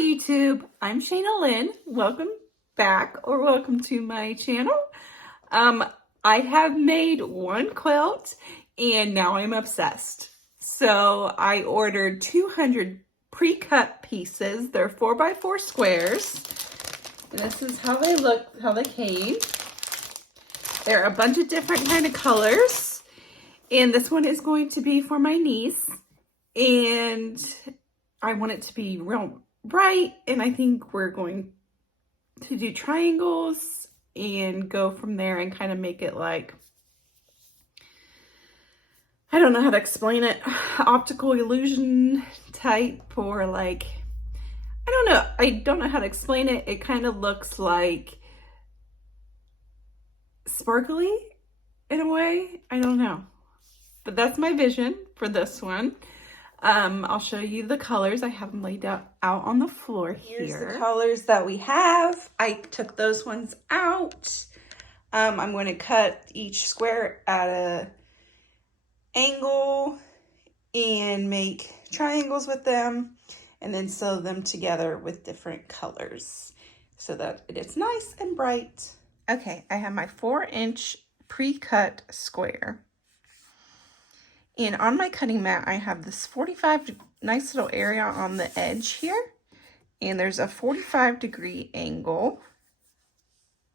YouTube, I'm Shayna Lynn. Welcome back or welcome to my channel. I have made one quilt and now I'm obsessed. So I ordered 200 pre-cut pieces. They're 4x4 squares. And this is how they look, how they came. They're a bunch of different kind of colors. And this one is going to be for my niece. And I want it to be real bright, and I think we're going to do triangles and go from there and kind of make it like, I don't know how to explain it, optical illusion type, or like, I don't know how to explain it. It kind of looks like sparkly in a way. I don't know, but that's my vision for this one. I'll show you the colors. I have them laid out on the floor here. Here's the colors that we have. I took those ones out. I'm going to cut each square at a angle and make triangles with them and then sew them together with different colors so that it's nice and bright. Okay, I have my 4-inch pre-cut square. And on my cutting mat, I have this 45 nice little area on the edge here. And there's a 45-degree angle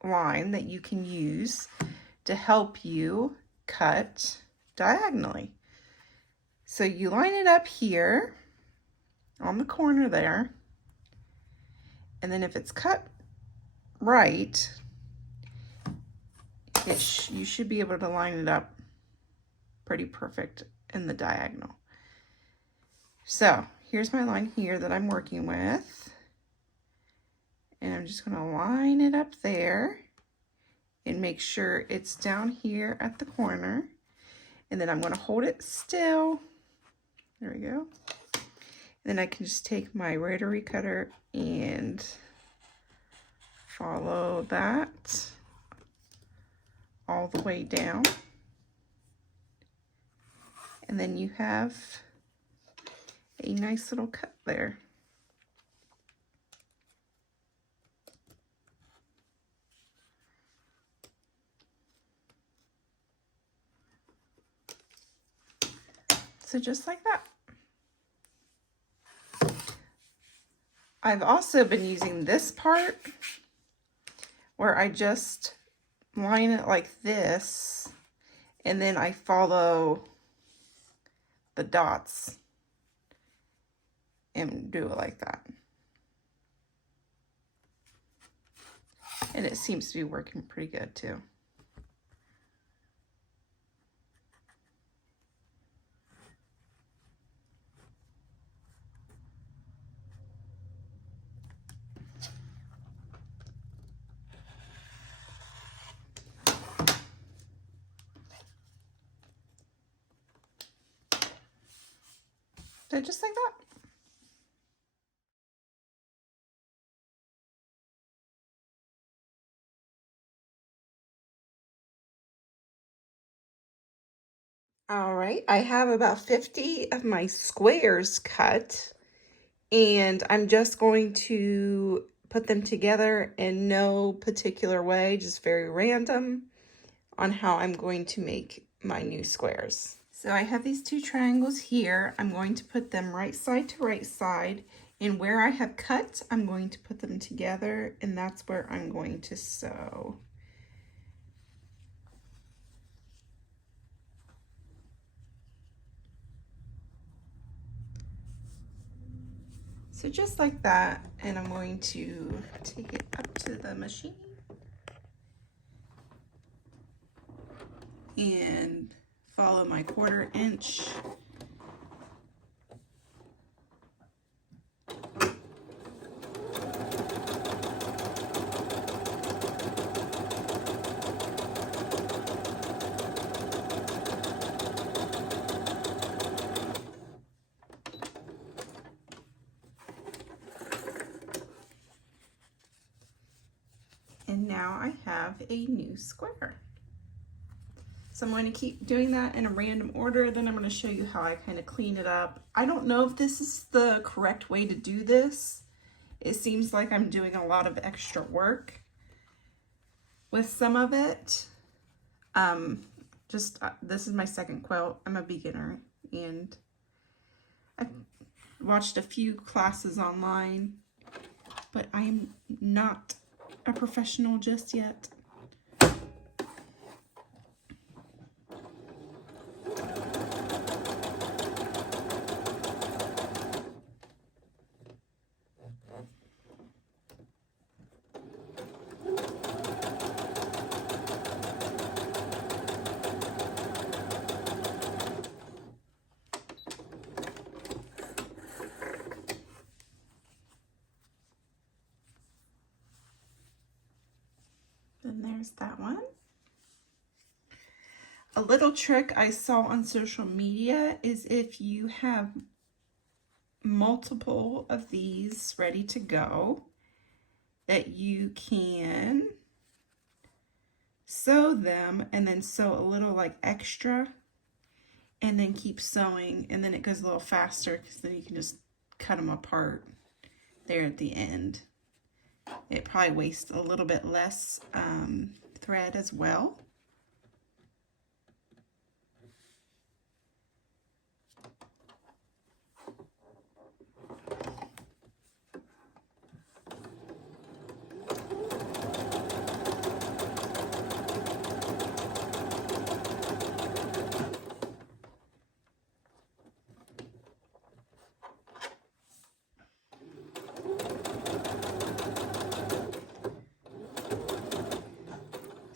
line that you can use to help you cut diagonally. So you line it up here on the corner there. And then if it's cut right, you should be able to line it up pretty perfect in the diagonal. So here's my line here that I'm working with, and I'm just going to line it up there and make sure it's down here at the corner, and then I'm going to hold it still. There we go. And then I can just take my rotary cutter and follow that all the way down. And then you have a nice little cut there. So just like that. I've also been using this part where I just line it like this and then I follow the dots and do it like that. And it seems to be working pretty good too. So just like that. All right, I have about 50 of my squares cut, and I'm just going to put them together in no particular way, just very random on how I'm going to make my new squares. So I have these two triangles here. I'm going to put them right side to right side, and where I have cut, I'm going to put them together, and that's where I'm going to sew. So just like that, and I'm going to take it up to the machine and follow my 1/4 inch. And now I have a new square. So I'm going to keep doing that in a random order. Then I'm going to show you how I kind of clean it up. I don't know if this is the correct way to do this. It seems like I'm doing a lot of extra work with some of it. This is my second quilt. I'm a beginner, and I watched a few classes online, but I'm not a professional just yet. Then there's that one. A little trick I saw on social media is if you have multiple of these ready to go, that you can sew them and then sew a little like extra and then keep sewing, and then it goes a little faster because then you can just cut them apart there at the end. It probably wastes a little bit less thread as well.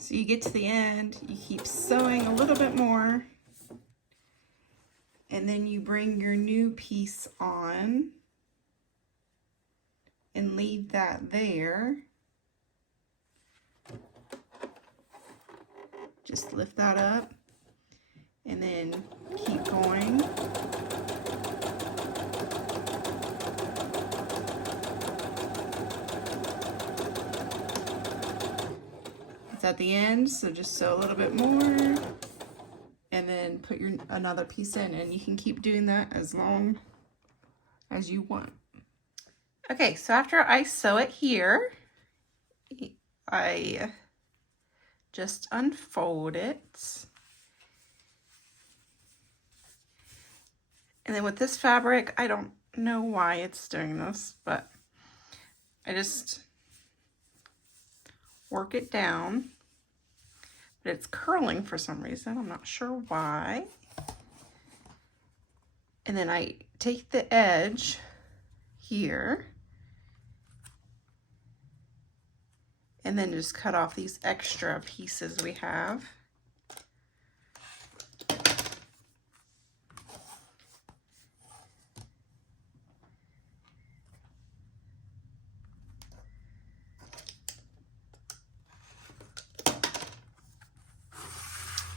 So you get to the end, you keep sewing a little bit more, and then you bring your new piece on and leave that there. Just lift that up and then keep going. It's at the end, so just sew a little bit more and then put your another piece in, and you can keep doing that as long as you want. Okay, so after I sew it here, I just unfold it. And then with this fabric, I don't know why it's doing this, but I just work it down. But it's curling for some reason. I'm not sure why. And then I take the edge here and then just cut off these extra pieces we have.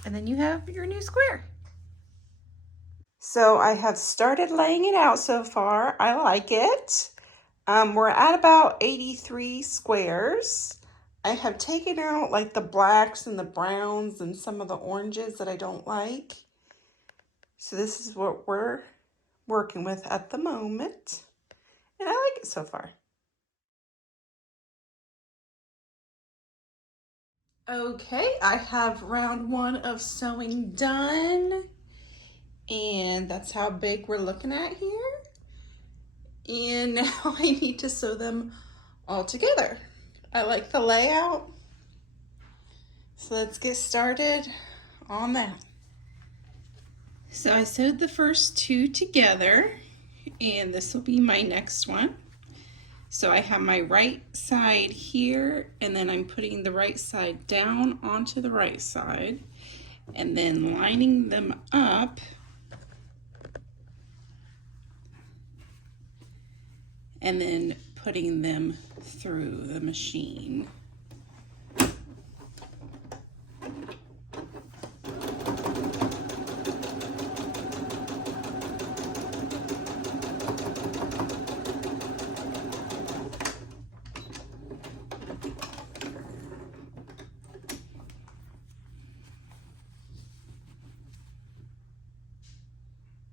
And then you have your new square. So I have started laying it out so far. I like it. We're at about 83 squares. I have taken out like the blacks and the browns and some of the oranges that I don't like. So this is what we're working with at the moment. And I like it so far. Okay, I have round one of sewing done. And that's how big we're looking at here. And now I need to sew them all together. I like the layout. So let's get started on that. So I sewed the first two together, and this will be my next one. So I have my right side here, and then I'm putting the right side down onto the right side, and then lining them up. And then putting them through the machine.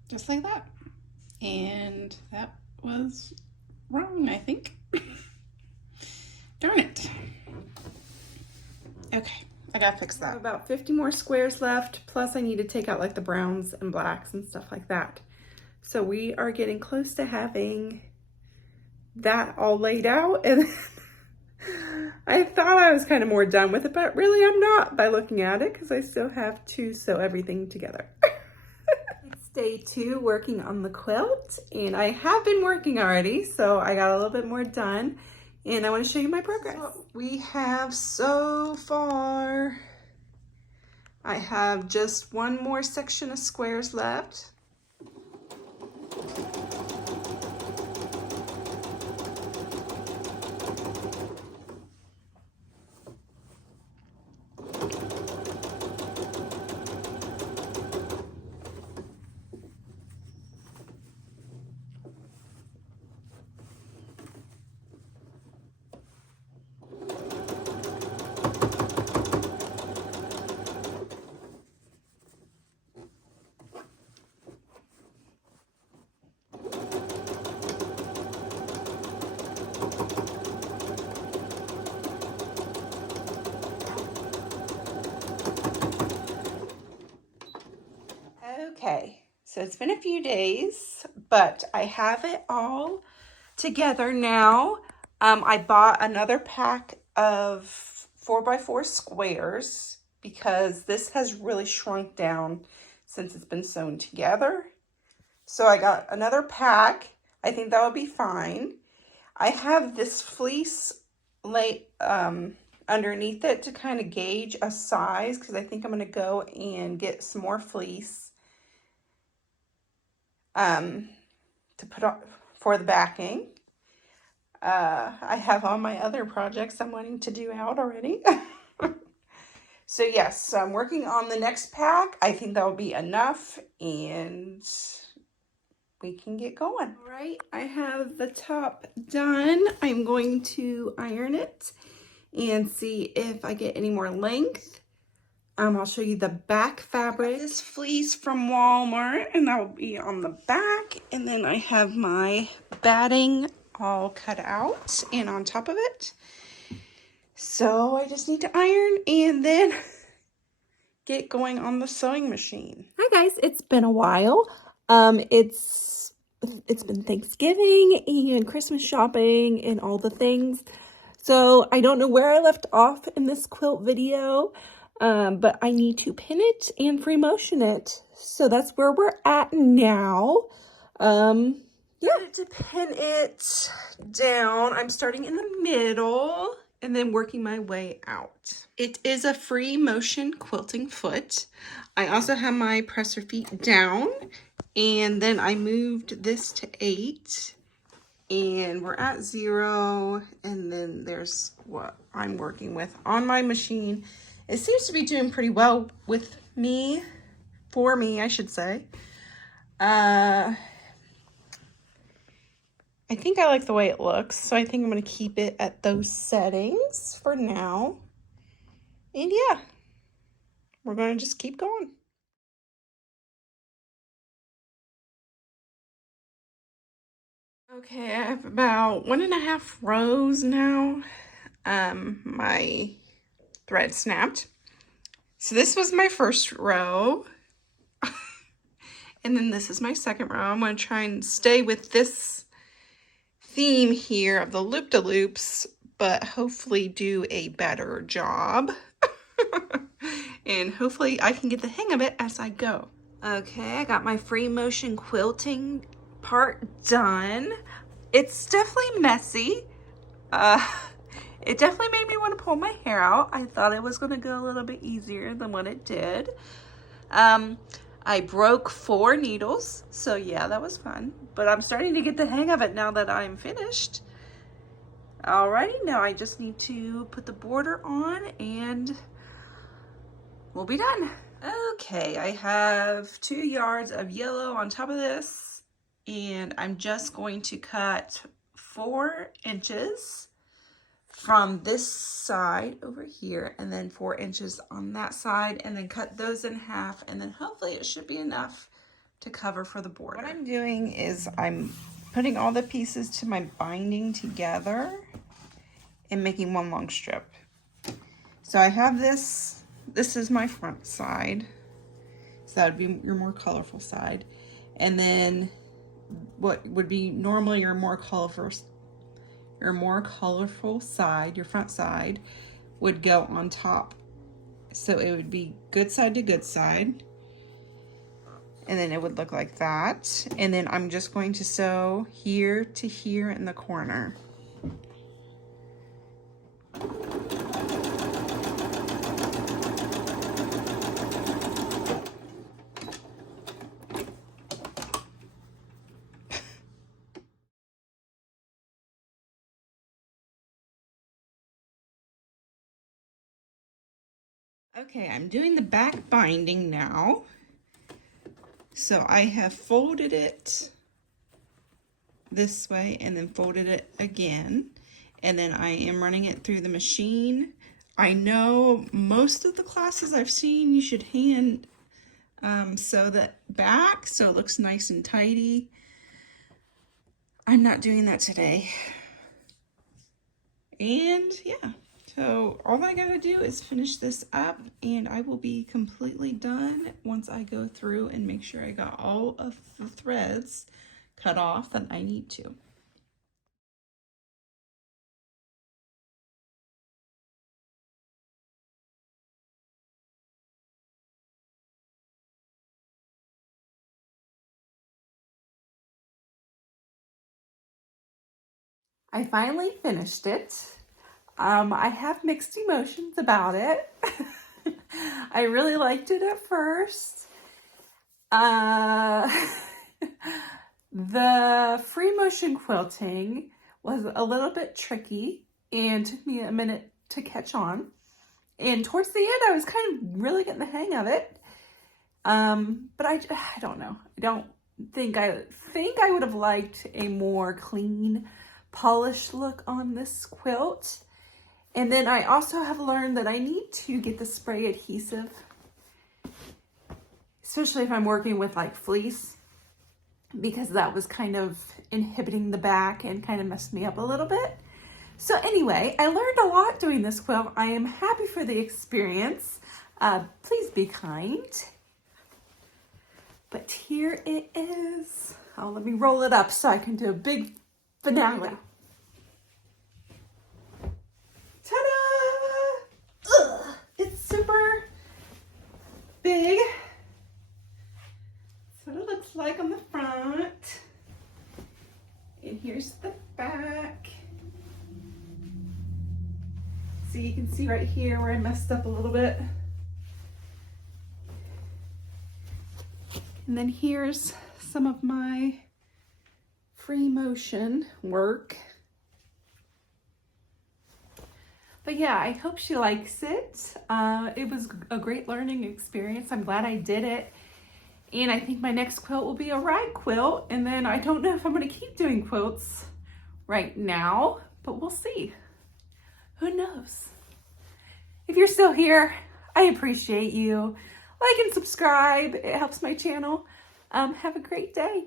Just like that. And that was wrong, I think. I gotta fix that. I have about 50 more squares left, plus I need to take out like the browns and blacks and stuff like that. So we are getting close to having that all laid out, and I thought I was kind of more done with it, but really I'm not by looking at it because I still have to sew everything together. It's day 2 working on the quilt, and I have been working already, so I got a little bit more done, and I want to show you my progress. So we have so far, I have just one more section of squares left. Okay, so it's been a few days, but I have it all together now. I bought another pack of 4x4 squares because this has really shrunk down since it's been sewn together. So I got another pack. I think that would be fine. I have this fleece underneath it to kind of gauge a size because I think I'm going to go and get some more fleece to put on for the backing. I have all my other projects I'm wanting to do out already. So yes, I'm working on the next pack. I think that will be enough and we can get going. All right, I have the top done. I'm going to iron it and see if I get any more length. I'll show you the back fabric. This fleece from Walmart, and that will be on the back. And then I have my batting all cut out and on top of it. So I just need to iron and then get going on the sewing machine. Hi guys, it's been a while. It's been Thanksgiving and Christmas shopping and all the things. So I don't know where I left off in this quilt video. But I need to pin it and free motion it. So that's where we're at now. Yeah, to pin it down, I'm starting in the middle and then working my way out. It is a free motion quilting foot. I also have my presser feet down, and then I moved this to 8. And we're at 0, and then there's what I'm working with on my machine. It seems to be doing pretty well with me, for me, I should say. I think I like the way it looks, so I think I'm going to keep it at those settings for now. And yeah, we're going to just keep going. Okay, I have about 1.5 rows now. My thread snapped. So this was my first row. And then this is my second row. I'm going to try and stay with this theme here of the loop-de-loops, but hopefully do a better job. And hopefully I can get the hang of it as I go. Okay, I got my free motion quilting part done. It's definitely messy. It definitely made me want to pull my hair out. I thought it was going to go a little bit easier than what it did. I broke 4 needles, so yeah, that was fun. But I'm starting to get the hang of it now that I'm finished. Alrighty, now I just need to put the border on and we'll be done. Okay, I have 2 yards of yellow on top of this, and I'm just going to cut 4 inches from this side over here, and then 4 inches on that side, and then cut those in half, and then hopefully it should be enough to cover for the border. What I'm doing is I'm putting all the pieces to my binding together and making one long strip. So I have this this is my front side. So that would be your more colorful side. And then what would be normally your more colorful side, your front side, would go on top. So it would be good side to good side. And then it would look like that. And then I'm just going to sew here to here in the corner. Okay, I'm doing the back binding now. So I have folded it this way and then folded it again. And then I am running it through the machine. I know most of the classes I've seen, you should hand sew that back so it looks nice and tidy. I'm not doing that today. And yeah. So all I gotta do is finish this up and I will be completely done once I go through and make sure I got all of the threads cut off that I need to. I finally finished it. I have mixed emotions about it. I really liked it at first. The free motion quilting was a little bit tricky and took me a minute to catch on. And towards the end, I was kind of really getting the hang of it. But I don't know. I don't think I would have liked a more clean, polished look on this quilt. And then I also have learned that I need to get the spray adhesive, especially if I'm working with like fleece, because that was kind of inhibiting the back and kind of messed me up a little bit. So anyway, I learned a lot doing this quilt. I am happy for the experience. Please be kind. But here it is. Oh, let me roll it up so I can do a big finale. Ta-da! Ugh, it's super big. That's what it looks like on the front. And here's the back. So you can see right here where I messed up a little bit. And then here's some of my free motion work. But yeah, I hope she likes it. It was a great learning experience. I'm glad I did it. And I think my next quilt will be a rag quilt. And then I don't know if I'm going to keep doing quilts right now, but we'll see. Who knows? If you're still here, I appreciate you. Like and subscribe. It helps my channel. Have a great day.